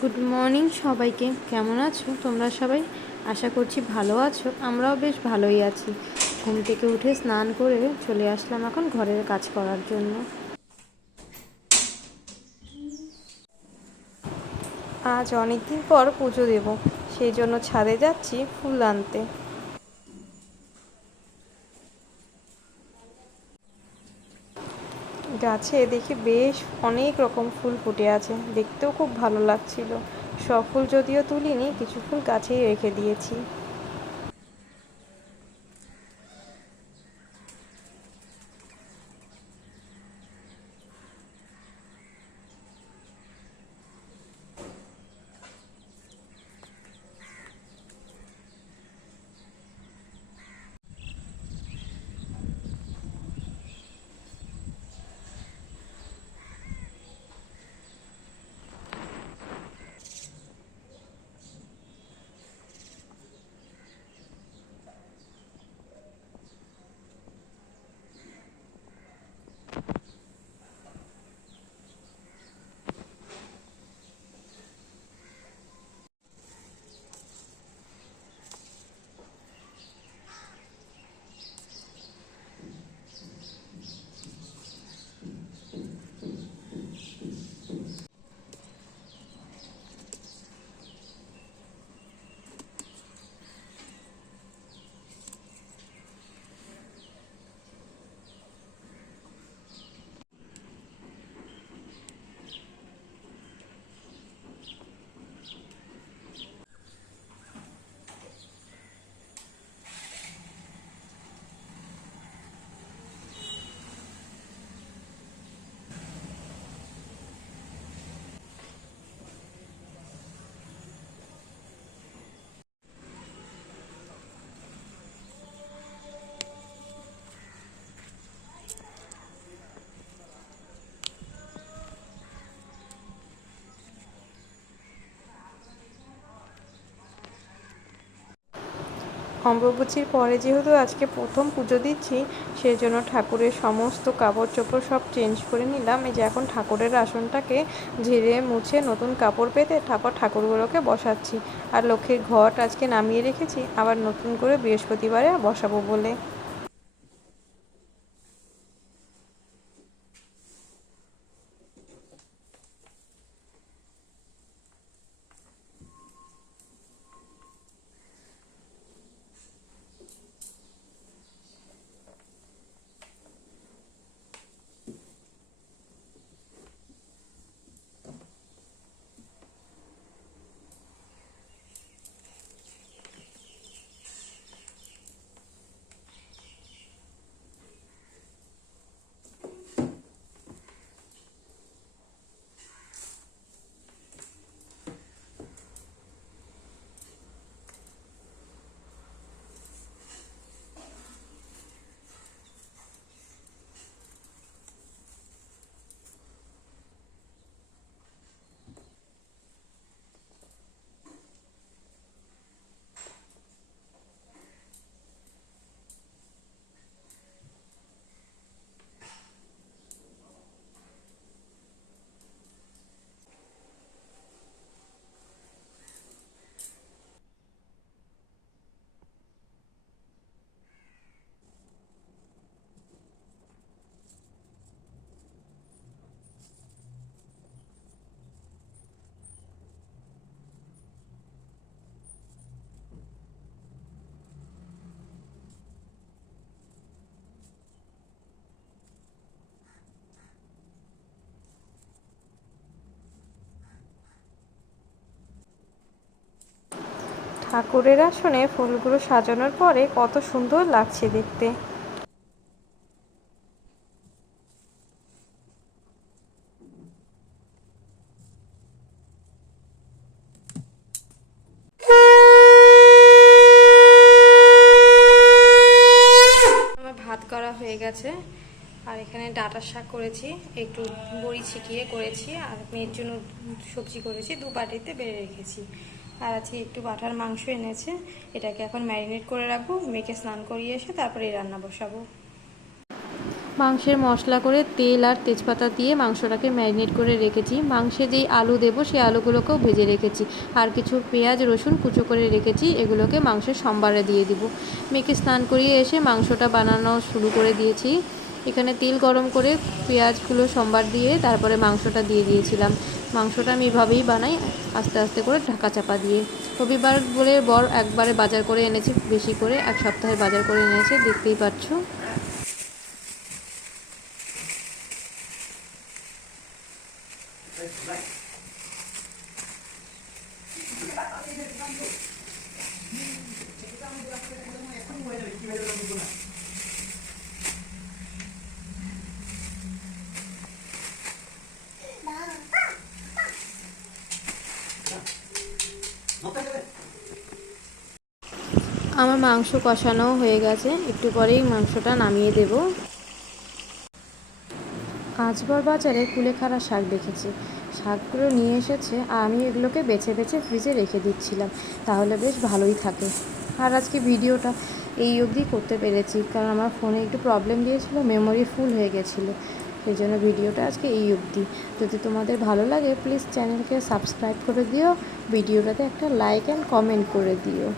Good morning সবাইকে। কেমন আছো? তোমরা সবাই? আশা করছি ভালো আছো। আমরাও বেশ ভালোই আছি। ঘুম থেকে উঠে স্নান করে চলে আসলাম এখন ঘরের কাজ করার জন্য। আজ অনেকদিন পর পুজো দেব। সেই জন্য ছাদে যাচ্ছি ফুল আনতে। গাছে দেখি বেশ অনেক রকম ফুল ফুটে আছে। দেখতেও খুব ভালো লাগছিল। সব ফুল যদিও তুলিনি, কিছু ফুল গাছেই রেখে দিয়েছি। অম্বুবচীর পরে যেহেতু আজকে প্রথম পুজো দিচ্ছি সেই জন্য ঠাকুরের সমস্ত কাপড় চোপড় সব চেঞ্জ করে নিলাম। এই যে এখন ঠাকুরের আসনটাকে ঝেড়ে মুছে নতুন কাপড় পেতে ঠাকুর ঠাকুরগুলোকে বসাচ্ছি। আর লক্ষ্মীর ঘট আজকে নামিয়ে রেখেছি, আবার নতুন করে বৃহস্পতিবারে বসাবো বলে। ঠাকুরের আসনে ফুলগুলো সাজানোর পরে কত সুন্দর লাগছে দেখতে। আমার ভাত করা হয়ে গেছে। আর এখানে ডাটা শাক করেছি, একটু বড়ি ছিটিয়ে করেছি, আর মেয়ের জন্য সবজি করেছি, দু বাটিতে বেড়ে রেখেছি। আর আজকে একটু বাটার মাংস এনেছে, এটাকে এখন ম্যারিনেট করে রাখব, মেয়েকে স্নান করিয়ে এসে তারপরে রান্না বসাবো। মাংসের মশলা করে তেল আর তেজপাতা দিয়ে মাংসটাকে ম্যারিনেট করে রেখেছি। মাংসে যেই আলু দেবো, সেই আলুগুলোকেও ভেজে রেখেছি। আর কিছু পেঁয়াজ, রসুন কুচো করে রেখেছি, এগুলোকে মাংসের সম্বারে দিয়ে দিব। মেয়েকে স্নান করিয়ে এসে মাংসটা বানানো শুরু করে দিয়েছি। এখানে তেল গরম করে পেঁয়াজগুলো সোমবার দিয়ে তারপরে মাংসটা দিয়ে দিয়েছিলাম। মাংসটা আমি এভাবেই বানাই, আস্তে আস্তে করে ঢাকা চাপা দিয়ে। রবিবার বলে বর একবারে বাজার করে এনেছি, বেশি করে এক সপ্তাহের বাজার করে এনেছে, দেখতেই পাচ্ছ। আমার মাংস কষানো হয়ে গেছে। একটু পরেই মাংসটা নামিয়ে দেব। আজবর বাজারে কুলেখাড়া শাক দেখেছি। শাকগুলো নিয়ে এসেছে আর আমি এগুলোকে বেছে বেছে ফ্রিজে রেখে দিচ্ছিলাম। তাহলে বেশ ভালোই থাকে। আর আজকে ভিডিওটা এই অবধি করতে পেরেছি। কারণ আমার ফোনে একটু প্রবলেম দিয়েছিল, মেমোরি ফুল হয়ে গেছিল। সেই জন্য ভিডিওটা আজকে এই অবধি। যদি তোমাদের ভালো লাগে প্লিজ চ্যানেলকে সাবস্ক্রাইব করে দিও। ভিডিওটাতে একটা লাইক অ্যান্ড কমেন্ট করে দিও।